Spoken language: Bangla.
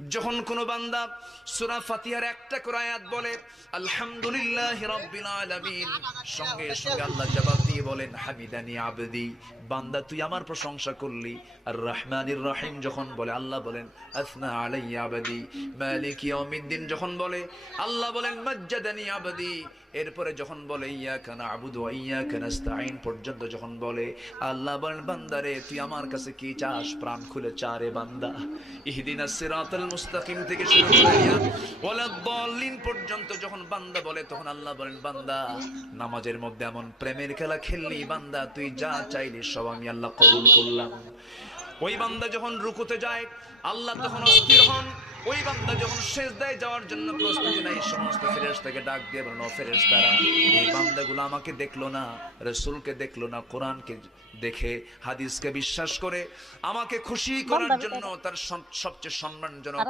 যখন কোন বান্দা সূরা ফাতিহার একটা করে আয়াত বলে আলহামদুলিল্লাহি রাব্বিল আলামিন, সঙ্গে সঙ্গে আল্লাহ জবাব দিয়ে বলেন হামিদানি আবদি, বান্দা তুই আমার প্রশংসা করলি। আর রহমানির রহিম যখন বলে আল্লাহ বলেন আসনা আলাইয়া আবদি। মালিক ইয়াউমিদ্দিন যখন বলে আল্লাহ বলেন মাজ্জাদানি আবদি। এরপরে যখন বলে ইয়াকা না'বুদু ওয়া ইয়াকা নাস্তাঈন পর্যন্ত যখন বলে আল্লাহ বলেন বান্দারে তুই আমার কাছে কি চাস, প্রাণ খুলে চা রে বান্দা। ইহদিনাস সিরাতাল মুস্তাকিম থেকে শুরু করে ওয়ালাদ-দাল্লিন পর্যন্ত যখন বান্দা বলে তখন আল্লাহ বলেন বান্দা নামাজের মধ্যে এমন প্রেমের খেলা খেললি বান্দা, তুই যা চাইলি সব আমি আল্লাহ কবুল করলাম। ওই বান্দা যখন রুকুতে যায় আল্লাহ তখন অস্থির হন। ওই বান্দা যখন সিজদায় যাওয়ার জন্য প্রস্তুতি নেয় সমস্ত ফেরেশতাকে ডাক দিয়ে বলেন ও ফেরেশতারা, এই বান্দাগুলো আমাকে দেখলো না, রাসূলকে দেখলো না, কোরআনকে দেখে হাদিসকে বিশ্বাস করে আমাকে খুশি করার জন্য তার সবচেয়ে সম্মানজনক